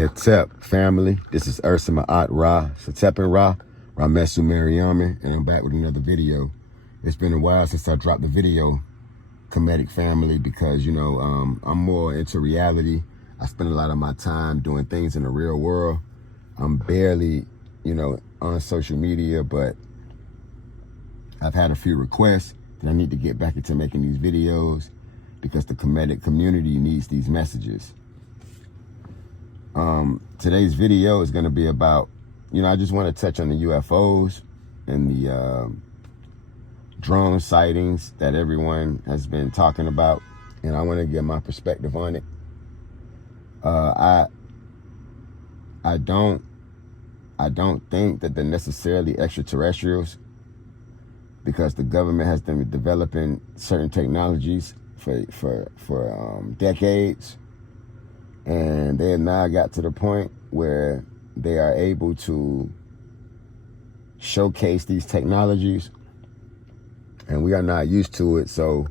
Hetep family, this is Ursa Ma'at Ra, Satep and Ra, Ramesu Mariaman, and I'm back with another video. It's been a while since I dropped the video, Comedic family, because, you know, I'm more into reality. I spend a lot of my time doing things in the real world. I'm barely, you know, on social media, but I've had a few requests that I need to get back into making these videos because the comedic community needs these messages. Today's video is going to be about, you know, I just want to touch on the UFOs and the drone sightings that everyone has been talking about, and I want to give my perspective on it. I don't think that they're necessarily extraterrestrials, because the government has been developing certain technologies for decades. And they have now got to the point where they are able to showcase these technologies, and we are not used to it, so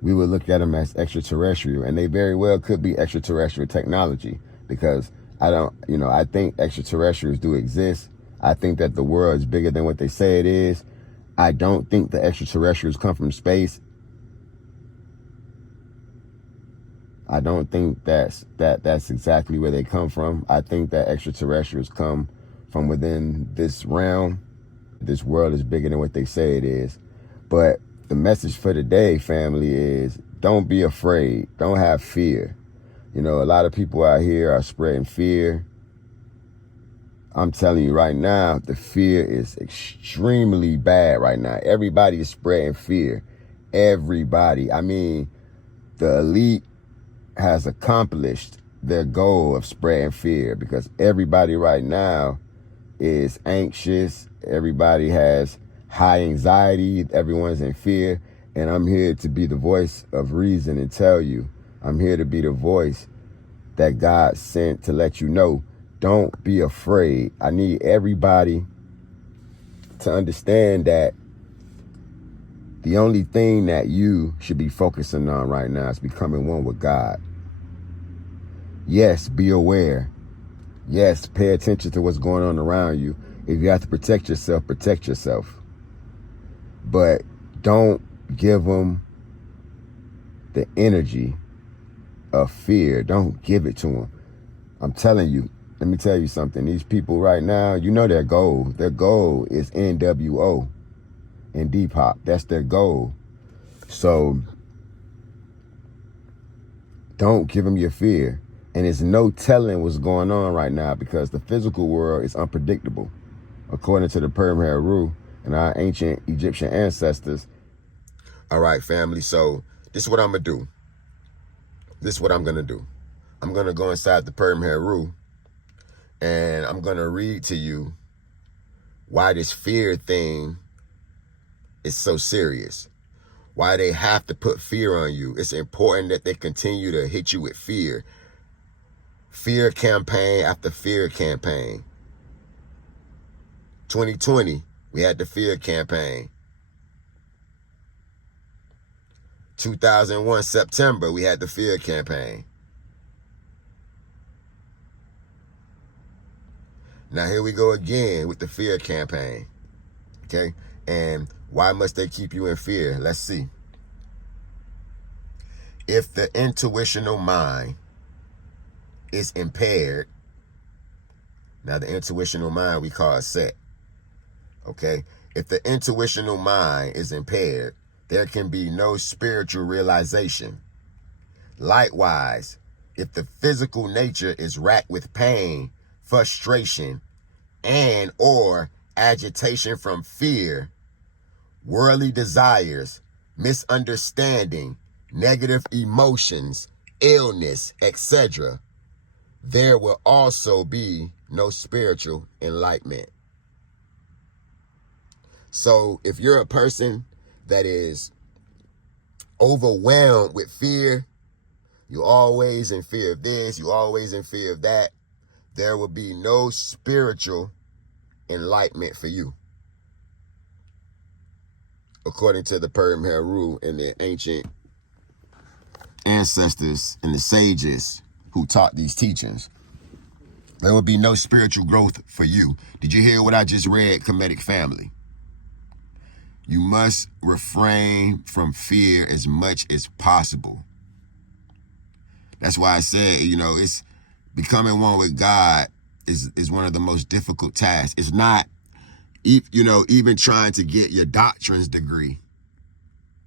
we would look at them as extraterrestrial, and they very well could be extraterrestrial technology, because I think extraterrestrials do exist. I think that the world is bigger than what they say it is. I don't think the extraterrestrials come from space. I don't think that's exactly where they come from. I think that extraterrestrials come from within this realm. This world is bigger than what they say it is. But the message for today, family, is don't be afraid. Don't have fear. You know, a lot of people out here are spreading fear. I'm telling you right now, the fear is extremely bad right now. Everybody is spreading fear. Everybody. I mean, the elite has accomplished their goal of spreading fear, because everybody right now is anxious. Everybody has high anxiety. Everyone's in fear. And I'm here to be the voice of reason and tell you, I'm here to be the voice that God sent to let you know, don't be afraid. I need everybody to understand that the only thing that you should be focusing on right now is becoming one with God. Yes, be aware. Yes, pay attention to what's going on around you. If you have to protect yourself, protect yourself. But don't give them the energy of fear. Don't give it to them. I'm telling you, let me tell you something. These people right now, you know their goal. Their goal is NWO and Depop. That's their goal. So don't give them your fear. And there's no telling what's going on right now, because the physical world is unpredictable. According to the Heru and our ancient Egyptian ancestors. All right, family. So this is what I'm going to do. This is what I'm going to do. I'm going to go inside the Heru, and I'm going to read to you why this fear thing is so serious. Why they have to put fear on you. It's important that they continue to hit you with fear. Fear campaign after fear campaign. 2020, we had the fear campaign. 2001, September, we had the fear campaign. Now here we go again with the fear campaign. Okay? And why must they keep you in fear? Let's see. If the intuitional mind is impaired, now the intuitional mind we call set. Okay? If the intuitional mind is impaired, there can be no spiritual realization. Likewise, if the physical nature is racked with pain, frustration, and or agitation from fear, worldly desires, misunderstanding, negative emotions, illness, etc., there will also be no spiritual enlightenment. So if you're a person that is overwhelmed with fear, you're always in fear of this, you're always in fear of that, there will be no spiritual enlightenment for you, according to the Heru and the ancient ancestors and the sages who taught these teachings. There will be no spiritual growth for you. Did you hear what I just read, Comedic family? You must refrain from fear as much as possible. That's why I said, it's becoming one with God is one of the most difficult tasks. It's not, even trying to get your doctrines degree.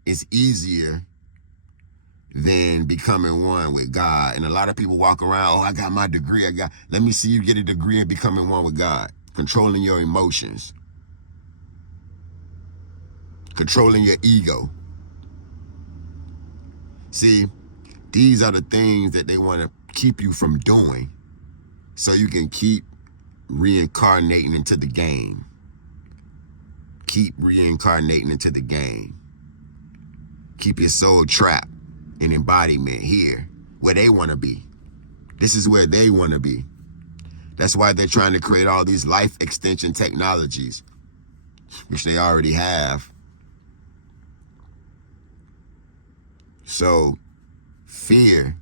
It's easier than becoming one with God. And a lot of people walk around, I got my degree. Let me see you get a degree in becoming one with God. Controlling your emotions. Controlling your ego. See, these are the things that they want to keep you from doing so you can keep reincarnating into the game. Keep reincarnating into the game. Keep your soul trapped in embodiment here, where they want to be. This is where they want to be. That's why they're trying to create all these life extension technologies, which they already have. So, fear,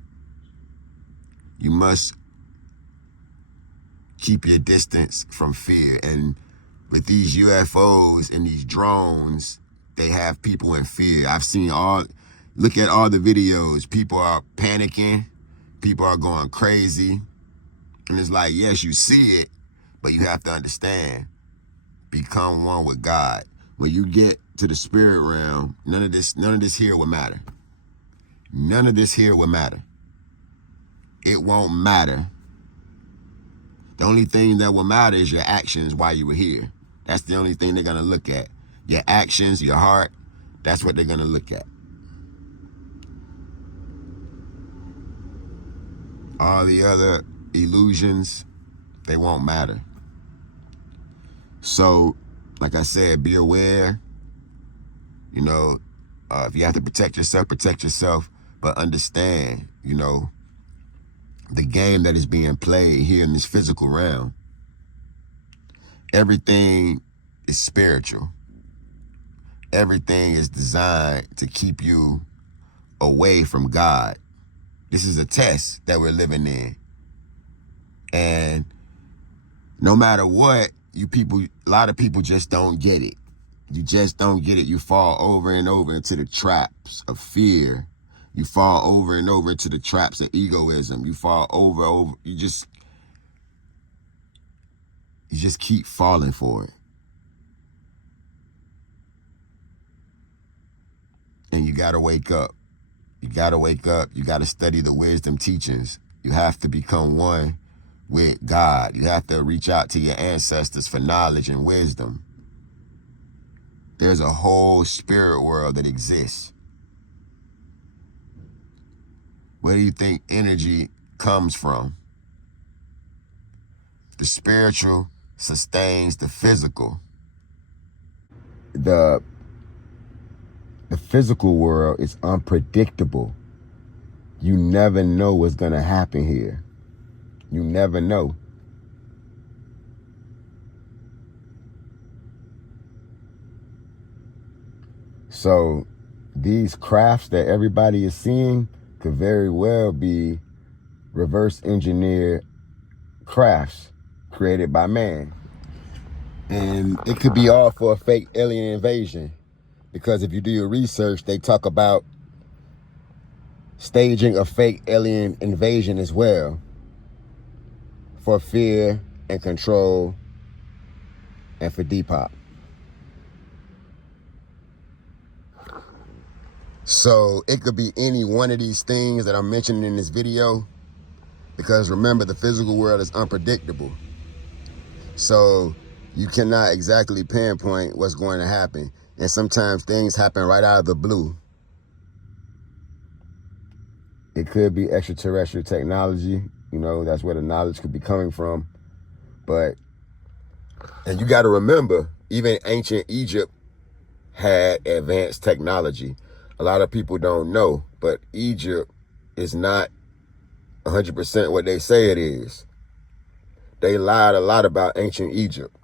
you must keep your distance from fear. And with these UFOs and these drones, they have people in fear. I've seen look at all the videos. People are panicking. People are going crazy. And it's like, yes, you see it, but you have to understand, become one with God. When you get to the spirit realm, none of this here will matter. None of this here will matter. It won't matter. The only thing that will matter is your actions while you were here. That's the only thing they're going to look at. Your actions, your heart, that's what they're going to look at. All the other illusions, they won't matter. So, like I said, be aware. If you have to protect yourself, but understand, the game that is being played here in this physical realm. Everything is spiritual. Everything is designed to keep you away from God. This is a test that we're living in. And no matter what, a lot of people just don't get it. You just don't get it. You fall over and over into the traps of fear. You fall over and over into the traps of egoism. You fall over. You just keep falling for it. And you got to wake up. You got to wake up. You got to study the wisdom teachings. You have to become one with God. You have to reach out to your ancestors for knowledge and wisdom. There's a whole spirit world that exists. Where do you think energy comes from? The spiritual sustains the physical. The physical world is unpredictable. You never know what's going to happen here. You never know. So these crafts that everybody is seeing could very well be reverse engineered crafts created by man. And it could be all for a fake alien invasion. Because if you do your research, they talk about staging a fake alien invasion as well, for fear and control and for Depop. So it could be any one of these things that I'm mentioning in this video, because remember, the physical world is unpredictable. So you cannot exactly pinpoint what's going to happen. And sometimes things happen right out of the blue. It could be extraterrestrial technology. That's where the knowledge could be coming from. And you got to remember, even ancient Egypt had advanced technology. A lot of people don't know, but Egypt is not 100% what they say it is. They lied a lot about ancient Egypt.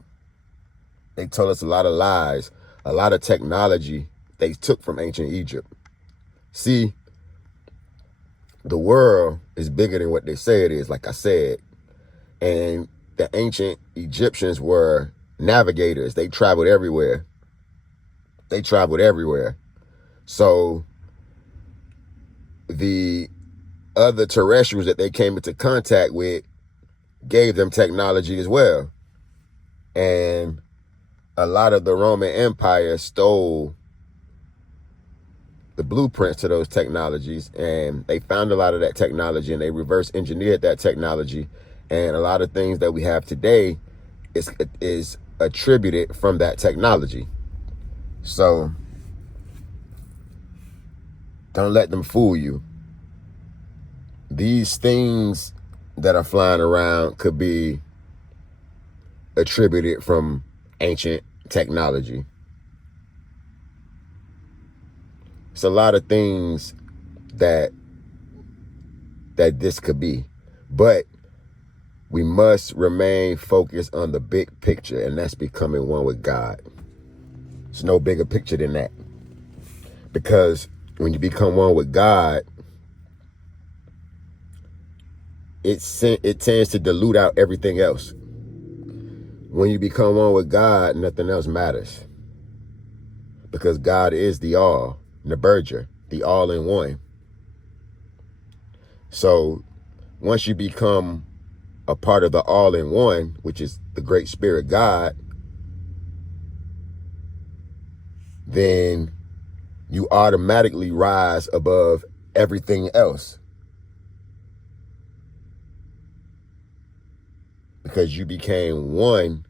They told us a lot of lies, a lot of technology they took from ancient Egypt. See, the world is bigger than what they say it is, like I said. And the ancient Egyptians were navigators. They traveled everywhere. They traveled everywhere. So the other terrestrials that they came into contact with gave them technology as well. And a lot of the Roman Empire stole the blueprints to those technologies, and they found a lot of that technology, and they reverse engineered that technology. And a lot of things that we have today is attributed from that technology. So don't let them fool you. These things that are flying around could be attributed from ancient technology. It's a lot of things that this could be, but we must remain focused on the big picture, and that's becoming one with God. There's no bigger picture than that, because when you become one with God, it tends to dilute out everything else. When you become one with God, nothing else matters, because God is the all, Naberger, the all-in-one. So once you become a part of the all-in-one, which is the Great Spirit God, then you automatically rise above everything else, because you became one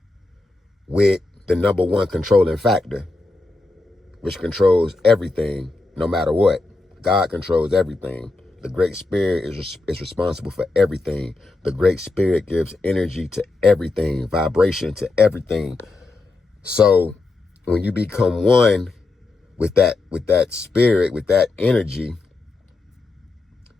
with the number one controlling factor, which controls everything no matter what. God controls everything. The Great Spirit is responsible for everything. The Great Spirit gives energy to everything, vibration to everything. So when you become one with that spirit, with that energy,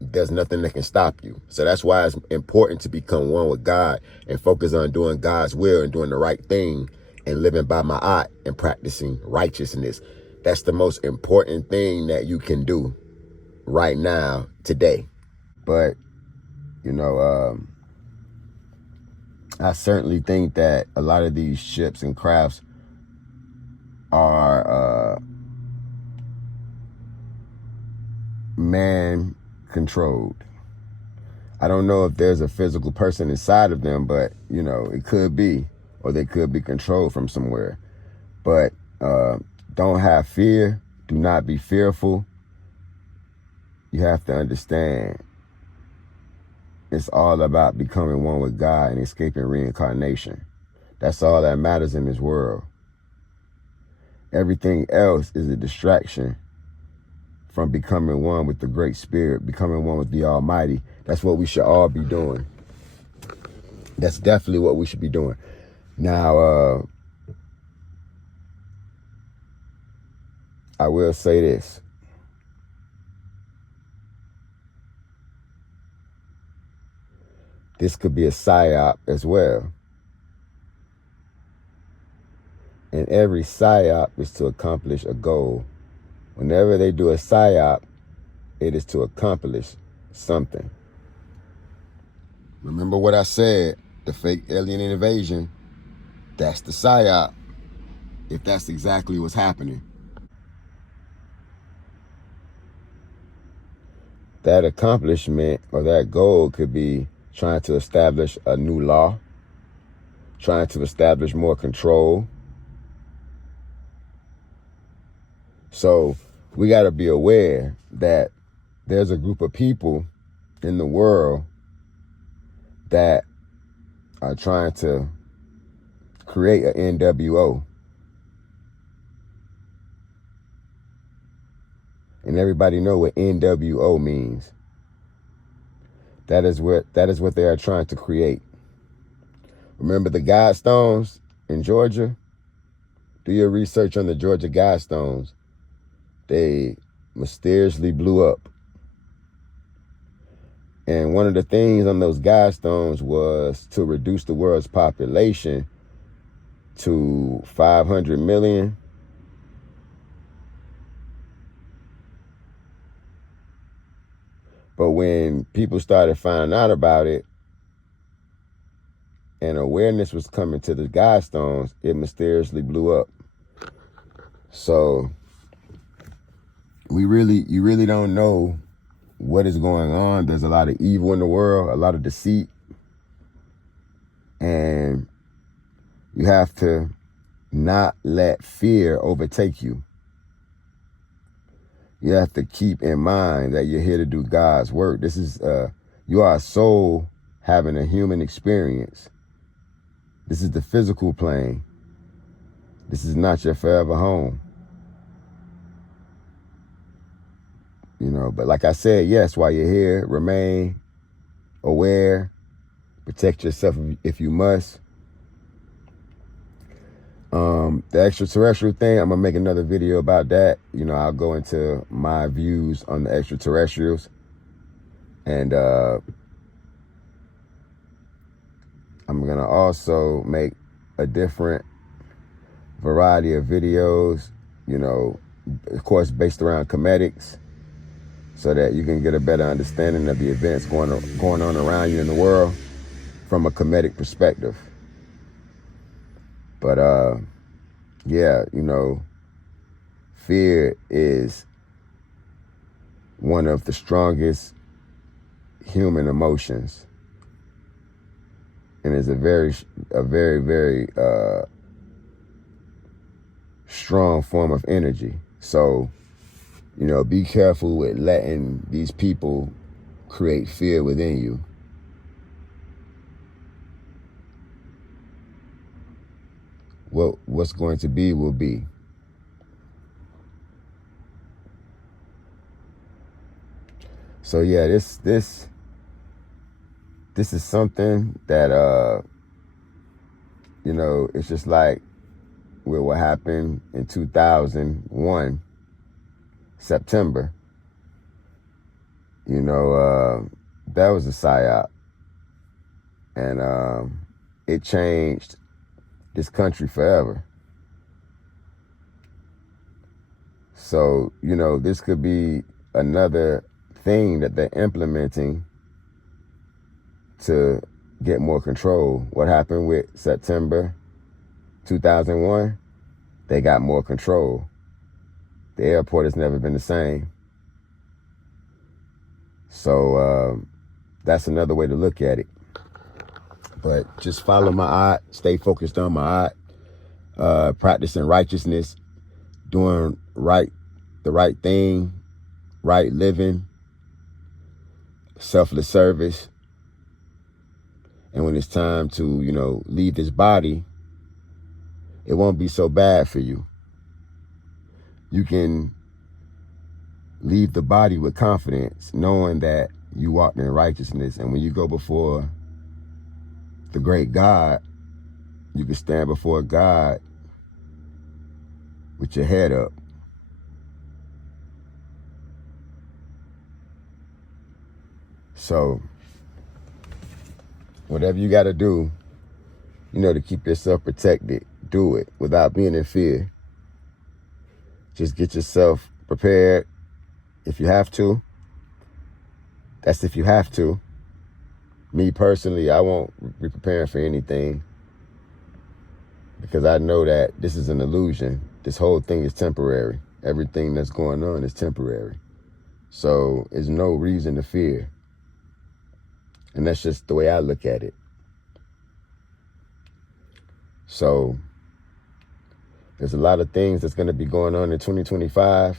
there's nothing that can stop you. So that's why it's important to become one with God and focus on doing God's will and doing the right thing and living by Ma'at and practicing righteousness. That's the most important thing that you can do right now, today. But, you know, I certainly think that a lot of these ships and crafts are man-controlled. I don't know if there's a physical person inside of them, but, you know, it could be, or they could be controlled from somewhere. But don't have fear. Do not be fearful. You have to understand it's all about becoming one with God and escaping reincarnation. That's all that matters in this world. Everything else is a distraction from becoming one with the Great Spirit, becoming one with the Almighty. That's what we should all be doing. That's definitely what we should be doing. Now, I will say this. This could be a psyop as well. And every psyop is to accomplish a goal. Whenever they do a psyop, it is to accomplish something. Remember what I said, the fake alien invasion, that's the psyop, if that's exactly what's happening. That accomplishment or that goal could be trying to establish a new law, trying to establish more control. So we got to be aware that there's a group of people in the world that are trying to create an NWO. And everybody know what NWO means. That is what they are trying to create. Remember the Guidestones in Georgia? Do your research on the Georgia Guidestones. They mysteriously blew up. And one of the things on those Guidestones was to reduce the world's population to 500 million. But when people started finding out about it, and awareness was coming to the Godstones, it mysteriously blew up. So you really don't know what is going on. There's a lot of evil in the world, a lot of deceit, and you have to not let fear overtake you. You have to keep in mind that you're here to do God's work. This is, you are a soul having a human experience. This is the physical plane. This is not your forever home. You know, but like I said, yes, while you're here, remain aware, protect yourself if you must. The extraterrestrial thing, I'm gonna make another video about that. You know, I'll go into my views on the extraterrestrials, and I'm gonna also make a different variety of videos, you know, of course based around comedics, so that you can get a better understanding of the events going on around you in the world from a comedic perspective. But yeah, you know, fear is one of the strongest human emotions, and is a very strong form of energy. So, you know, be careful with letting these people create fear within you. What's going to be will be. So yeah, this is something that you know, it's just like with what happened in 2001 September. You know, that was a psyop, and it changed this country forever. So, you know, this could be another thing that they're implementing to get more control. What happened with September 2001? They got more control. The airport has never been the same. So that's another way to look at it. But just follow my art, stay focused on my art, practicing righteousness, doing the right thing, right living, selfless service. And when it's time to, you know, leave this body, it won't be so bad for you. You can leave the body with confidence, knowing that you walked in righteousness. And when you go before the great God, you can stand before God with your head up. So whatever you got to do, you know, to keep yourself protected, do it without being in fear. Just get yourself prepared if you have to. That's if you have to. Me personally, I won't be preparing for anything, because I know that this is an illusion. This whole thing is temporary. Everything that's going on is temporary. So there's no reason to fear. And that's just the way I look at it. So there's a lot of things that's going to be going on in 2025.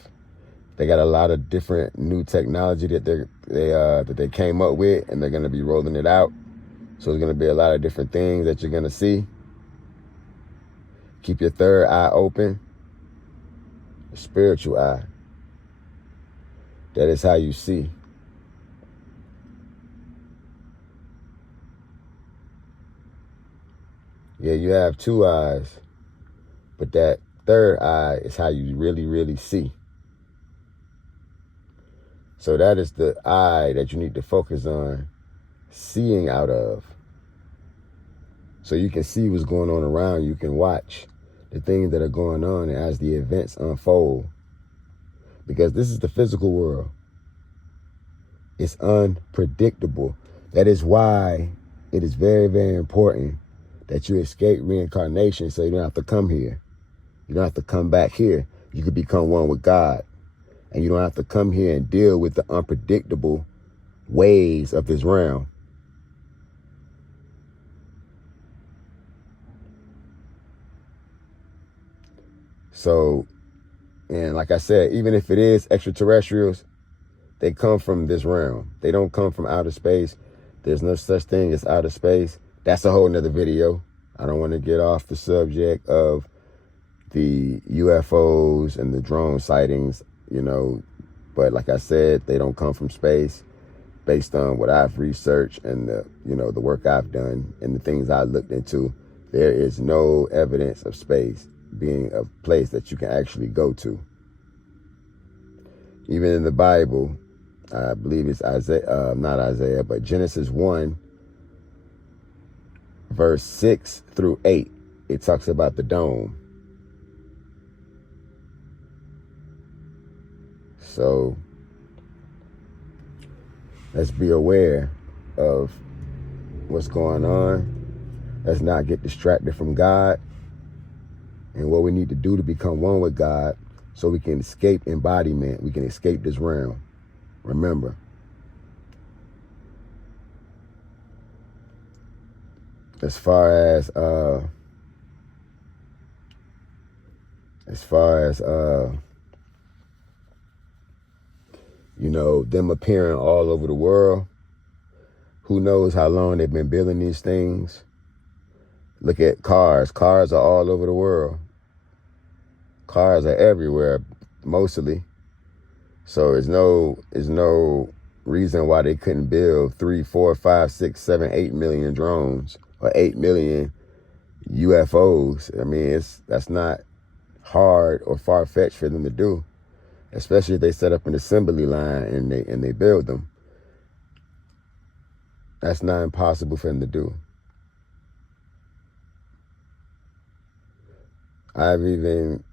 They got a lot of different new technology that they came up with, and they're going to be rolling it out. So there's going to be a lot of different things that you're going to see. Keep your third eye open, the spiritual eye. That is how you see. Yeah, you have two eyes, but that third eye is how you really, really see. So that is the eye that you need to focus on seeing out of. So you can see what's going on around you. You can watch the things that are going on as the events unfold. Because this is the physical world. It's unpredictable. That is why it is very, very important that you escape reincarnation so you don't have to come here. You don't have to come back here. You could become one with God. And you don't have to come here and deal with the unpredictable ways of this realm. So, and like I said, even if it is extraterrestrials, they come from this realm. They don't come from outer space. There's no such thing as outer space. That's a whole nother video. I don't want to get off the subject of the UFOs and the drone sightings, you know, but like I said, they don't come from space. Based on what I've researched and the, you know, the work I've done and the things I looked into, there is no evidence of space being a place that you can actually go to. Even in the Bible, I believe it's Isaiah, not Isaiah, but Genesis 1, verse 6 through 8, it talks about the dome. So let's be aware of what's going on. Let's not get distracted from God and what we need to do to become one with God so we can escape embodiment. We can escape this realm. Remember, as far as you know, them appearing all over the world, who knows how long they've been building these things. Look at cars. Cars are all over the world. Cars are everywhere, mostly. So there's no reason why they couldn't build 3, 4, 5, 6, 7, 8 million drones or 8 million UFOs. I mean, that's not hard or far-fetched for them to do, especially if they set up an assembly line and they build them. That's not impossible for them to do. I've even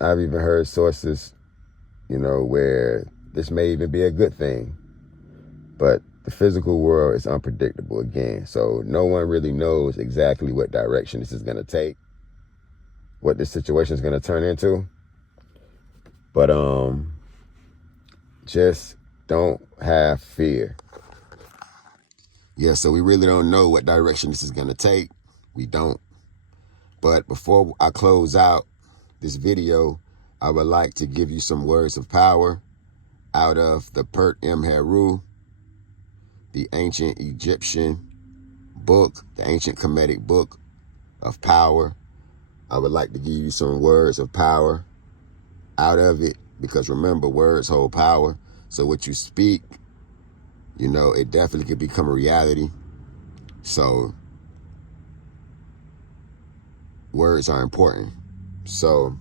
heard sources, you know, where this may even be a good thing. But the physical world is unpredictable again. So no one really knows exactly what direction this is going to take, what this situation is going to turn into. But just don't have fear. Yeah, so we really don't know what direction this is going to take. We don't. But before I close out this video, I would like to give you some words of power out of the Pert M. Heru, the ancient Egyptian book, the ancient Kemetic book of power. I would like to give you some words of power out of it, because remember, words hold power. So what you speak, you know, it definitely could become a reality. So words are important. So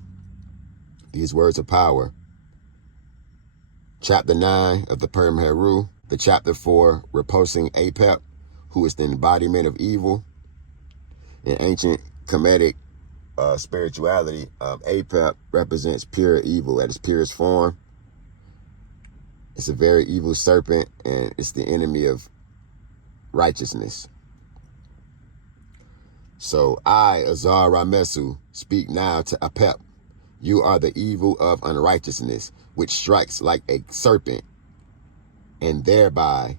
these words of power. Chapter 9 of the Pert M. Heru, the chapter 4, repulsing Apep, who is the embodiment of evil. In ancient Kemetic spirituality, Apep represents pure evil at its purest form. It's a very evil serpent, and it's the enemy of righteousness. So I, Azar Ramesu, speak now to Apep. You are the evil of unrighteousness, which strikes like a serpent, and thereby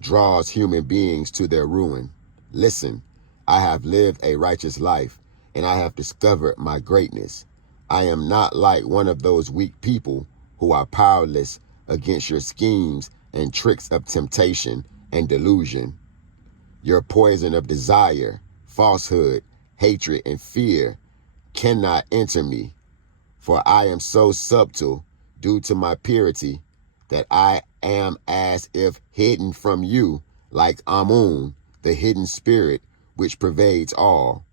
draws human beings to their ruin. Listen, I have lived a righteous life, and I have discovered my greatness. I am not like one of those weak people who are powerless against your schemes and tricks of temptation and delusion. Your poison of desire, falsehood, hatred, and fear cannot enter me, for I am so subtle due to my purity that I am as if hidden from you, like Amun, the hidden spirit which pervades all.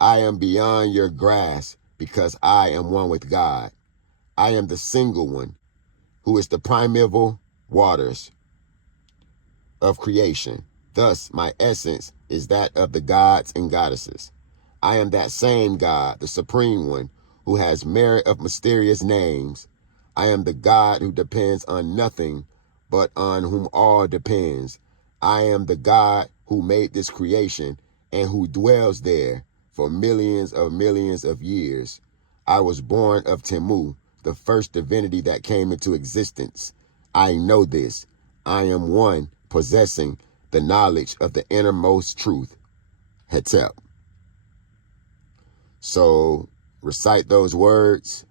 I am beyond your grasp because I am one with God. I am the single one who is the primeval waters of creation. Thus, my essence is that of the gods and goddesses. I am that same God, the supreme one, who has merit of mysterious names. I am the God who depends on nothing, but on whom all depends. I am the God who made this creation and who dwells there for millions of years. I was born of Temu, the first divinity that came into existence. I know this. I am one possessing the knowledge of the innermost truth. Hetep. So recite those words,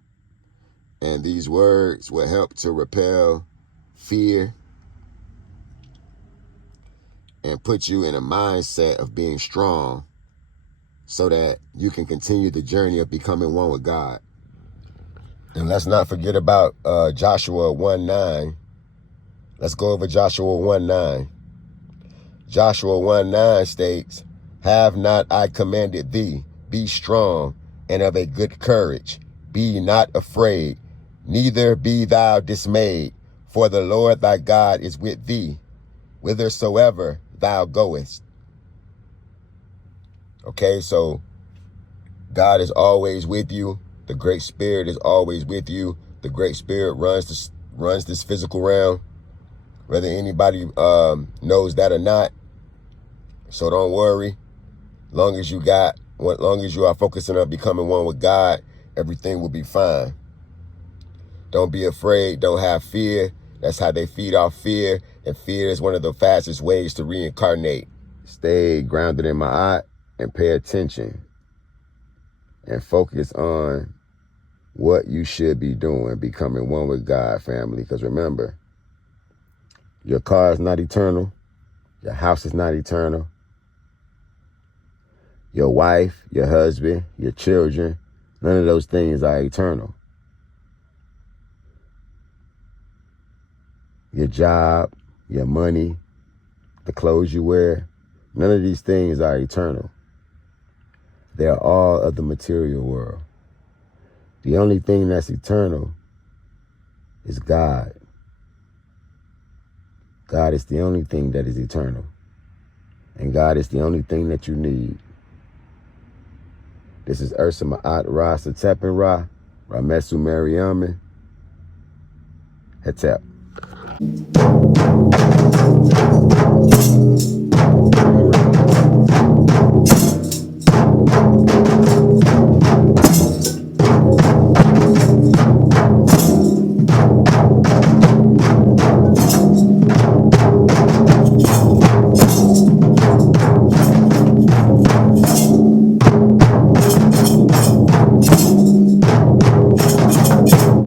and these words will help to repel fear and put you in a mindset of being strong so that you can continue the journey of becoming one with God. And let's not forget about Joshua 1:9. Let's go over Joshua 1:9. Joshua 1:9 states, have not I commanded thee, be strong and of a good courage. Be not afraid, neither be thou dismayed, for the Lord thy God is with thee, whithersoever thou goest. Okay, so God is always with you. The Great Spirit is always with you. The Great Spirit runs this physical realm, whether anybody knows that or not. So don't worry. Long as you are focusing on becoming one with God, everything will be fine. Don't be afraid. Don't have fear. That's how they feed off fear. And fear is one of the fastest ways to reincarnate. Stay grounded in my eye and pay attention. And focus on what you should be doing, becoming one with God, family. Because remember, your car is not eternal. Your house is not eternal. Your wife, your husband, your children, none of those things are eternal. Your job, your money, the clothes you wear, none of these things are eternal. They are all of the material world. The only thing that's eternal is God. God is the only thing that is eternal. And God is the only thing that you need. This is Ursa Ma'at Ra Satepin Ra, Ramesu Mariamin, Hetep.